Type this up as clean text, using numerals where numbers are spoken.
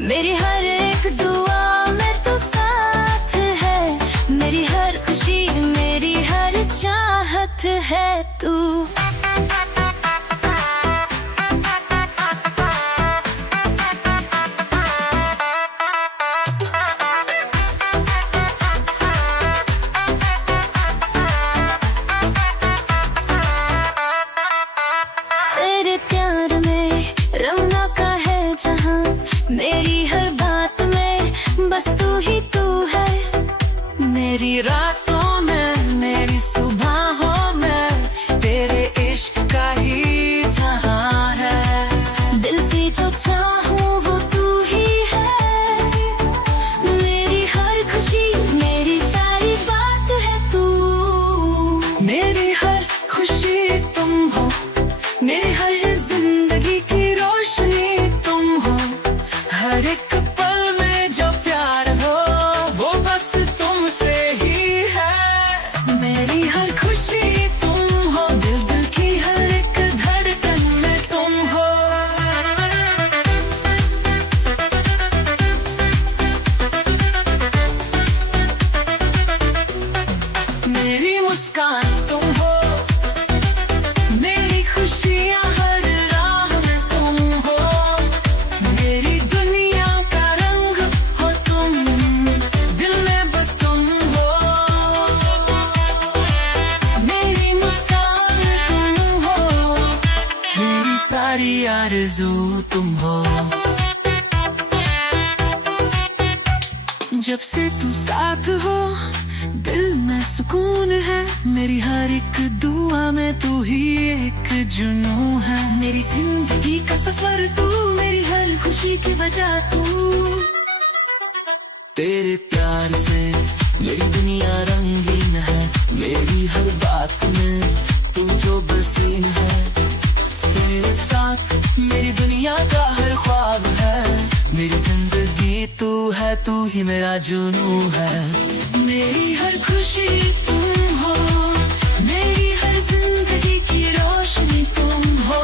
मेरी हर एक दुआ में तो साथ है, मेरी हर खुशी मेरी हर चाहत है तू। तेरे प्यार में रंगा का है जहां, मेरी हर बात में बस तू ही तू है। मेरी रातों में मेरी सुबहों में तेरे इश्क का ही जहां है। दिल से जो चाहूं वो तू ही है, मेरी हर खुशी मेरी सारी बात है तू। मेरी हर खुशी तुम हो, मेरी हर जिंदगी की रोशनी तुम हो। हर एक पल में जो प्यार हो वो बस तुमसे ही है। मेरी हर खुशी तुम हो, दिल दिल की हर एक धड़कन में तुम हो। मेरी मुस्कान तुम हो, मेरी खुशियाँ हर राह में तुम हो। मेरी दुनिया का रंग हो तुम, दिल में बस तुम हो। मेरी मुस्कान तुम हो, मेरी सारी आरज़ू तुम हो। जब से तू साथ हो दिल में सुकून है, मेरी हर एक दुआ में तू ही एक जुनून है। मेरी जिंदगी का सफर तू, मेरी हर खुशी की वजह तू। तेरे प्यार से मेरी दुनिया रंगीन है, मेरी हर बात में तू जो बसीन है। तेरे साथ मेरी दुनिया का हर ख्वाब है, मेरी जिंदगी तू है, तू ही मेरा जुनून है। मेरी हर खुशी तुम हो, मेरी हर जिंदगी की रोशनी तुम हो।